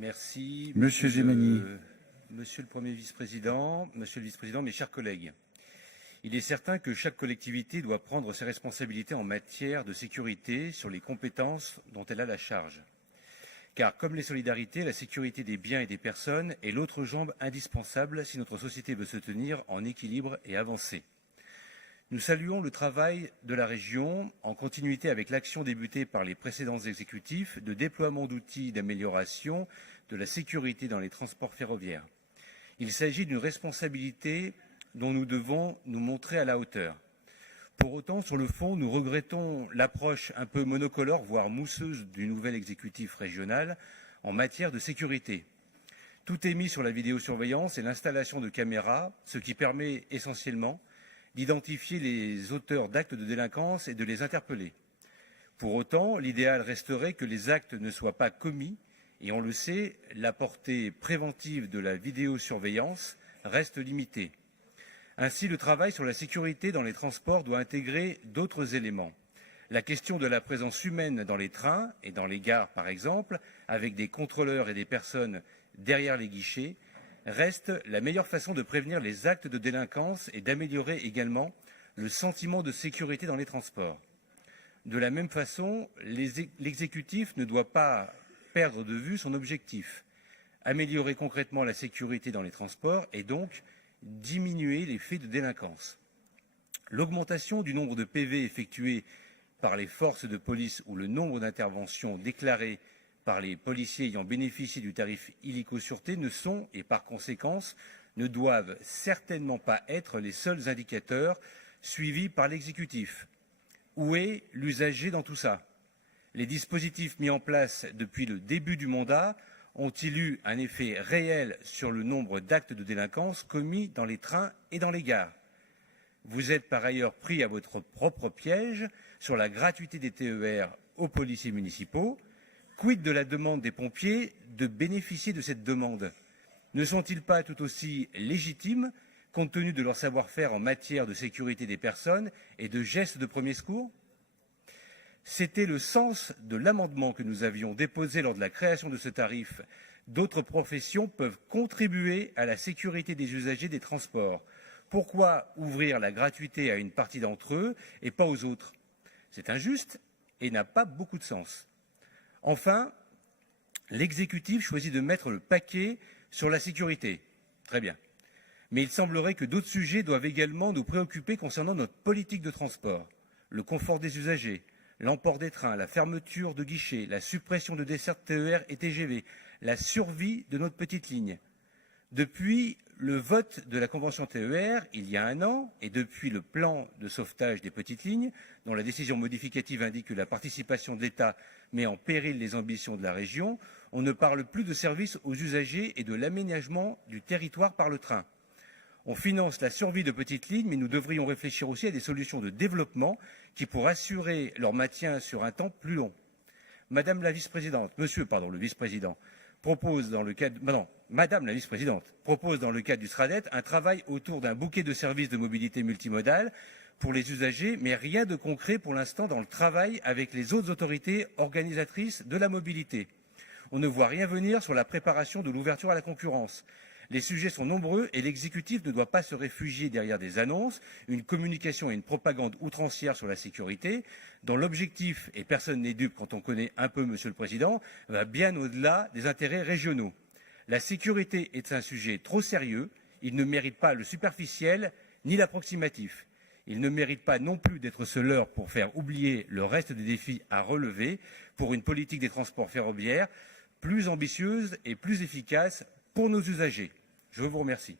Merci. Monsieur Zemani. Monsieur le Premier vice-président, Monsieur le vice-président, mes chers collègues. Il est certain que chaque collectivité doit prendre ses responsabilités en matière de sécurité sur les compétences dont elle a la charge. Car comme les solidarités, la sécurité des biens et des personnes est l'autre jambe indispensable si notre société veut se tenir en équilibre et avancer. Nous saluons le travail de la région, en continuité avec l'action débutée par les précédents exécutifs de déploiement d'outils d'amélioration de la sécurité dans les transports ferroviaires. Il s'agit d'une responsabilité dont nous devons nous montrer à la hauteur. Pour autant, sur le fond, nous regrettons l'approche un peu monocolore, voire mousseuse, du nouvel exécutif régional en matière de sécurité. Tout est mis sur la vidéosurveillance et l'installation de caméras, ce qui permet essentiellement d'identifier les auteurs d'actes de délinquance et de les interpeller. Pour autant, l'idéal resterait que les actes ne soient pas commis, et on le sait, la portée préventive de la vidéosurveillance reste limitée. Ainsi, le travail sur la sécurité dans les transports doit intégrer d'autres éléments. La question de la présence humaine dans les trains et dans les gares, par exemple, avec des contrôleurs et des personnes derrière les guichets, reste la meilleure façon de prévenir les actes de délinquance et d'améliorer également le sentiment de sécurité dans les transports. De la même façon, l'exécutif ne doit pas perdre de vue son objectif, améliorer concrètement la sécurité dans les transports et donc diminuer les faits de délinquance. L'augmentation du nombre de PV effectués par les forces de police ou le nombre d'interventions déclarées par les policiers ayant bénéficié du tarif illico-sûreté ne sont, et par conséquence, ne doivent certainement pas être les seuls indicateurs suivis par l'exécutif. Où est l'usager dans tout ça? Les dispositifs mis en place depuis le début du mandat ont-ils eu un effet réel sur le nombre d'actes de délinquance commis dans les trains et dans les gares? Vous êtes par ailleurs pris à votre propre piège sur la gratuité des TER aux policiers municipaux. Quid de la demande des pompiers de bénéficier de cette demande? Ne sont-ils pas tout aussi légitimes compte tenu de leur savoir-faire en matière de sécurité des personnes et de gestes de premier secours? C'était le sens de l'amendement que nous avions déposé lors de la création de ce tarif. D'autres professions peuvent contribuer à la sécurité des usagers des transports. Pourquoi ouvrir la gratuité à une partie d'entre eux et pas aux autres? C'est injuste et n'a pas beaucoup de sens. Enfin, l'exécutif choisit de mettre le paquet sur la sécurité. Très bien. Mais il semblerait que d'autres sujets doivent également nous préoccuper concernant notre politique de transport. Le confort des usagers, l'emport des trains, la fermeture de guichets, la suppression de dessertes TER et TGV, la survie de notre petite ligne. Depuis le vote de la convention TER, il y a un an, et depuis le plan de sauvetage des petites lignes, dont la décision modificative indique que la participation de l'État met en péril les ambitions de la région, on ne parle plus de services aux usagers et de l'aménagement du territoire par le train. On finance la survie de petites lignes, mais nous devrions réfléchir aussi à des solutions de développement qui pourraient assurer leur maintien sur un temps plus long. Madame la vice-présidente, le vice-président, propose dans le cadre, Madame la vice-présidente propose dans le cadre du SRADET un travail autour d'un bouquet de services de mobilité multimodale pour les usagers, mais rien de concret pour l'instant dans le travail avec les autres autorités organisatrices de la mobilité. On ne voit rien venir sur la préparation de l'ouverture à la concurrence. Les sujets sont nombreux et l'exécutif ne doit pas se réfugier derrière des annonces, une communication et une propagande outrancière sur la sécurité, dont l'objectif, et personne n'est dupe quand on connaît un peu Monsieur le Président, va bien au-delà des intérêts régionaux. La sécurité est un sujet trop sérieux, il ne mérite pas le superficiel ni l'approximatif. Il ne mérite pas non plus d'être ce leurre pour faire oublier le reste des défis à relever pour une politique des transports ferroviaires plus ambitieuse et plus efficace pour nos usagers. Je vous remercie.